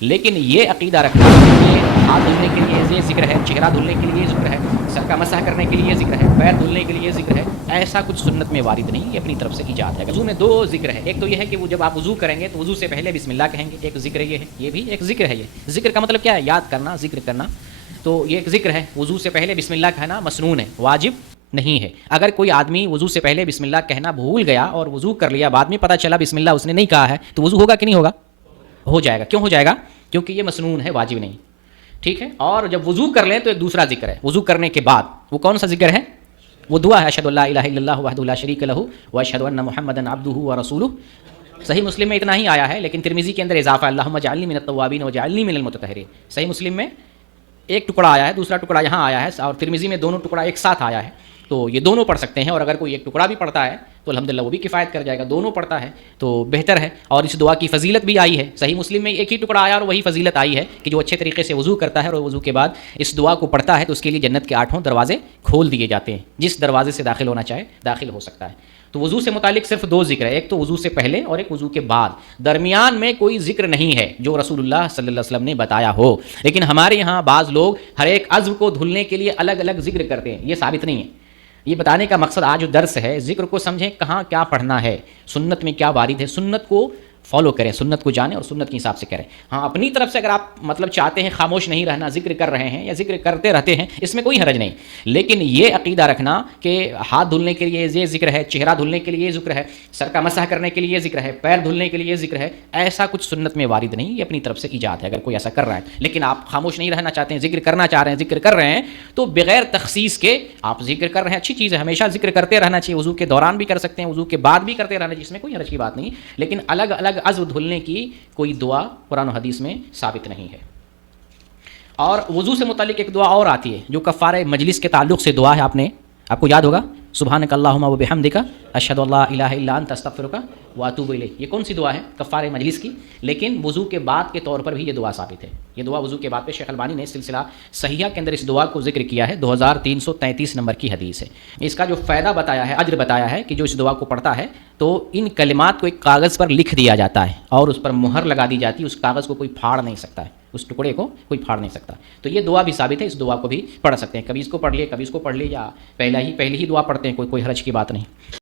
لیکن یہ عقیدہ رکھنا کہ ہاتھ دھلنے کے لیے یہ ذکر ہے، چہرہ دھلنے کے لیے یہ ذکر ہے، سر کا مسح کرنے کے لیے یہ ذکر ہے، پیر دھلنے کے لیے یہ ذکر ہے، ایسا کچھ سنت میں وارد نہیں، یہ اپنی طرف سے ایجاد ہے۔ وضو میں دو ذکر ہے، ایک تو یہ ہے کہ وہ جب آپ وضو کریں گے تو وضو سے پہلے بسم اللہ کہیں گے، ایک ذکر یہ ہے، یہ بھی ایک ذکر ہے۔ یہ ذکر کا مطلب کیا ہے؟ یاد کرنا، ذکر کرنا، تو یہ ایک ذکر ہے۔ وضو سے پہلے بسم اللہ کہنا مسنون ہے، واجب نہیں ہے۔ اگر کوئی آدمی وضو سے پہلے بسم اللہ کہنا بھول گیا اور وضو کر لیا، بعد میں پتہ چلا بسم اللہ اس نے نہیں کہا ہے، تو وضو ہوگا کہ نہیں ہوگا؟ ہو جائے گا۔ کیوں ہو جائے گا؟ کیونکہ یہ مسنون ہے، واجب نہیں، ٹھیک ہے۔ اور جب وضو کر لیں تو ایک دوسرا ذکر ہے، وضو کرنے کے بعد وہ کون سا ذکر ہے؟ وہ دعا ہے، اشہد ان لا الہ الا اللہ وحدہ لا شریک لہ واشہد ان محمدا عبدہ ورسولہ۔ صحیح مسلم میں اتنا ہی آیا ہے، لیکن ترمذی کے اندر اضافہ اللہم اجعلنی من التوابین واجعلنی من المتطہرین۔ صحیح مسلم میں ایک ٹکڑا آیا ہے، دوسرا ٹکڑا یہاں آیا ہے، اور ترمذی میں دونوں ٹکڑا ایک ساتھ آیا ہے، تو یہ دونوں پڑھ سکتے ہیں۔ اور اگر کوئی ایک ٹکڑا بھی پڑھتا ہے تو الحمدللہ وہ بھی کفایت کر جائے گا، دونوں پڑھتا ہے تو بہتر ہے۔ اور اس دعا کی فضیلت بھی آئی ہے، صحیح مسلم میں ایک ہی ٹکڑا آیا اور وہی فضیلت آئی ہے کہ جو اچھے طریقے سے وضو کرتا ہے اور وضو کے بعد اس دعا کو پڑھتا ہے تو اس کے لیے جنت کے 8 دروازے کھول دیے جاتے ہیں، جس دروازے سے داخل ہونا چاہے داخل ہو سکتا ہے۔ تو وضو سے متعلق صرف دو ذکر ہے، ایک تو وضو سے پہلے اور ایک وضو کے بعد، درمیان میں کوئی ذکر نہیں ہے جو رسول اللہ صلی اللہ علیہ وسلم نے بتایا ہو۔ لیکن ہمارے یہاں بعض لوگ ہر ایک عضو کو دھلنے کے لیے الگ الگ ذکر کرتے ہیں، یہ ثابت نہیں ہے۔ یہ بتانے کا مقصد آج جو درس ہے، ذکر کو سمجھیں کہاں کیا پڑھنا ہے، سنت میں کیا وارد ہے، سنت کو فالو کریں، سنت کو جانیں اور سنت کے حساب سے کریں۔ ہاں اپنی طرف سے اگر آپ مطلب چاہتے ہیں خاموش نہیں رہنا، ذکر کر رہے ہیں یا ذکر کرتے رہتے ہیں، اس میں کوئی حرج نہیں، لیکن یہ عقیدہ رکھنا کہ ہاتھ دھلنے کے لیے یہ ذکر ہے، چہرہ دھلنے کے لیے یہ ذکر ہے، سر کا مسح کرنے کے لیے یہ ذکر ہے، پیر دھلنے کے لیے یہ ذکر ہے، ایسا کچھ سنت میں وارد نہیں، یہ اپنی طرف سے ایجاد ہے۔ اگر کوئی ایسا کر رہا ہے لیکن آپ خاموش نہیں رہنا چاہتے ہیں، ذکر کرنا چاہ رہے ہیں، ذکر کر رہے ہیں، تو بغیر تخصیص کے آپ ذکر کر رہے ہیں، اچھی چیز ہے، ہمیشہ ذکر کرتے رہنا چاہیے، وضو کے دوران بھی کر سکتے ہیں، وضو کے بعد بھی کرتے رہنا چاہیے، جس میں کوئی حرج کی بات نہیں، لیکن الگ الگ عضو دھلنے کی کوئی دعا قرآن و حدیث میں ثابت نہیں ہے۔ اور وضو سے متعلق ایک دعا اور آتی ہے جو کفارہ مجلس کے تعلق سے دعا ہے، آپ کو یاد ہوگا، سبحانک اللہم و بحمدک اشہد ان لا الہ الا انت استغفرک واتوب الیک۔ یہ کون سی دعا ہے؟ کفارہ مجلس کی، لیکن وضو کے بعد کے طور پر بھی یہ دعا ثابت ہے۔ یہ دعا وضو کے بعد پہ شیخ البانی نے سلسلہ صحیحہ کے اندر اس دعا کو ذکر کیا ہے، 2333 نمبر کی حدیث ہے۔ اس کا جو فائدہ بتایا ہے، اجر بتایا ہے کہ جو اس دعا کو پڑھتا ہے تو ان کلمات کو ایک کاغذ پر لکھ دیا جاتا ہے اور اس پر مہر لگا دی جاتی ہے، اس کاغذ کو کوئی پھاڑ نہیں سکتا ہے، اس ٹکڑے کو کوئی پھاڑ نہیں سکتا۔ تو یہ دعا بھی ثابت ہے، اس دعا کو بھی پڑھ سکتے ہیں، کبھی اس کو پڑھ لیے، کبھی اس کو پڑھ لیے، یا پہلی ہی دعا پڑھتے ہیں، کوئی حرج کی بات نہیں۔